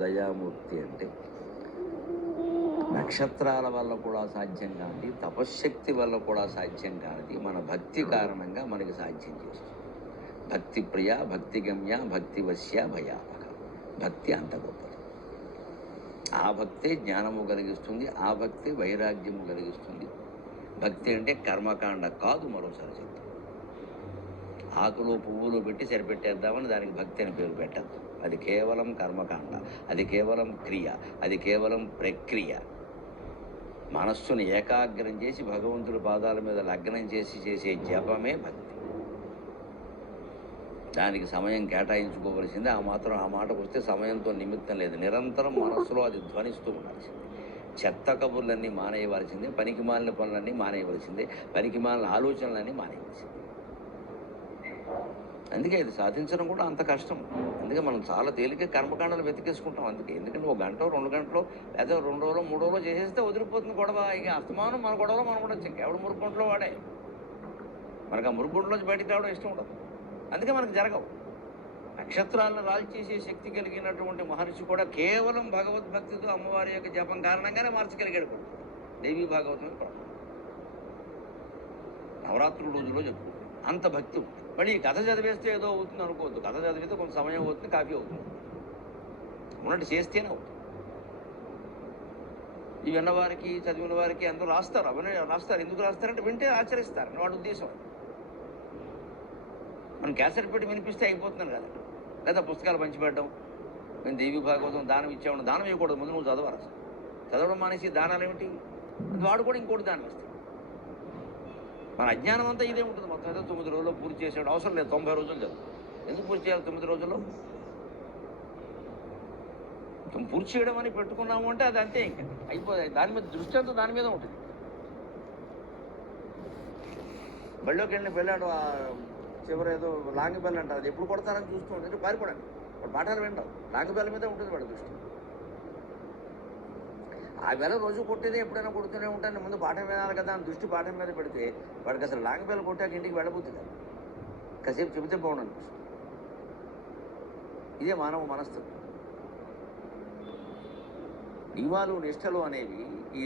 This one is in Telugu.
దయామూర్తి అంటే నక్షత్రాల వల్ల కూడా సాధ్యం కానిది, తపశ్శక్తి వల్ల కూడా సాధ్యం కానిది మన భక్తి కారణంగా మనకి సాధ్యం చేస్తుంది. భక్తి ప్రియ, భక్తి గమ్య, భక్తి వశ్య, భయావహ. భక్తి అంత గొప్పది. ఆ భక్తే జ్ఞానము కలిగిస్తుంది, ఆ భక్తే వైరాగ్యము కలిగిస్తుంది. భక్తి అంటే కర్మకాండ కాదు. మరోసారి చెప్తాం, ఆకులు పువ్వులు పెట్టి సరిపెట్టేద్దామని దానికి భక్తి అని పేరు పెట్టద్దు. అది కేవలం కర్మకాండ, అది కేవలం క్రియ, అది కేవలం ప్రక్రియ. మనస్సును ఏకాగ్రం చేసి భగవంతుడి పాదాల మీద లగ్నం చేసి చేసే జపమే భక్తి. దానికి సమయం కేటాయించుకోవలసిందే. ఆ మాటకు వస్తే సమయంతో నిమిత్తం లేదు. నిరంతరం మనస్సులో అది ధ్వనిస్తూ ఉండాల్సిందే. చెత్త కబుర్లన్నీ మానేయవలసిందే, పనికి మాలిన పనులన్నీ మానేయవలసిందే, పనికి మాలిన ఆలోచనలన్నీ మానేయవలసిందే. అందుకే ఇది సాధించడం కూడా అంత కష్టం. అందుకే మనం చాలా తేలిక కర్మకాండలు వెతికేసుకుంటాం. ఎందుకంటే ఒక గంట 2 గంటలు లేదా 2 రోజులు 3 రోజులు చేసేస్తే వదిలిపోతుంది గొడవ. ఇక అస్తమానం మన గొడవలో మనం కూడా వచ్చాం. ఎవడు మురుగుంట్లో వాడే. మనకు ఆ మురుగుంట్లోంచి బయటికి రావడం ఇష్టం ఉండదు. అందుకే మనకు జరగవు. నక్షత్రాలను రాల్చేసే శక్తి కలిగినటువంటి మహర్షి కూడా కేవలం భగవద్భక్తితో అమ్మవారి యొక్క జపం కారణంగానే మార్చగలిగాడు కూడా. దేవీ భాగవతం నవరాత్రుల రోజుల్లో చెప్పుకుంటాం. అంత భక్తి ఉంది. మళ్ళీ ఈ కథ చదివేస్తే ఏదో అవుతుంది అనుకోవద్దు. కథ చదివితే కొంత సమయం అవుతుంది, కాఫీ అవుతుంది. ఉన్నట్టు చేస్తేనే అవుతుంది. ఈ విన్నవారికి, చదివిన వారికి అందరూ రాస్తారు. అవన్నీ రాస్తారు. ఎందుకు రాస్తారంటే వింటే ఆచరిస్తారని వాడి ఉద్దేశం. మనం క్యాసెట్ పెట్టి వినిపిస్తే అయిపోతున్నాను కదా. లేదా పుస్తకాలు పంచిపెట్టడం. మేము దేవి భాగవతం దానం ఇచ్చామని దానం ఇవ్వకూడదు. ముందు నువ్వు చదవాలి. అసలు చదవడం మానేసి దానాలు ఏమిటి? వాడు కూడా ఇంకోటి దానం ఇస్తాడు. మన అజ్ఞానం అంతా ఇదే ఉంటుంది. మొత్తం అయితే 9 రోజుల్లో పూర్తి చేసాడు. అవసరం లేదు 90 రోజులు చదువు. ఎందుకు పూర్తి చేయాలి 9 రోజుల్లో? పూర్తి చేయడం అని పెట్టుకున్నాము అంటే అది అంతే. ఇంకా అయిపోతుంది. దాని మీద దృష్టి అంతా దాని మీద ఉంటుంది. బళ్ళోకి వెళ్ళాడు. చివరి ఏదో లాంగ్ బెల్ అంటారు. అది ఎప్పుడు కొడతారని చూస్తూ ఉంటుంది. పారిపోవడానికి వాడు పాఠాలు వింటాం. లాంగ్ బెల్ మీద ఉంటుంది వాడి దృష్టి. ఆ బెల్ల రోజు కొట్టేదే ఎప్పుడైనా కొడుతూనే ఉంటాను. ముందు పాఠం వినాలి కదా అని దృష్టి పాఠం మీద పెడితే వాడికి అసలు లాంగ్ బెల్ కొట్టాక ఇంటికి వెళ్ళబోతుంది. కాసేపు చెబితే బాగుండు. ఇదే మానవ మనస్తత్వం. నియమాలు నిష్టలు అనేవి ఈ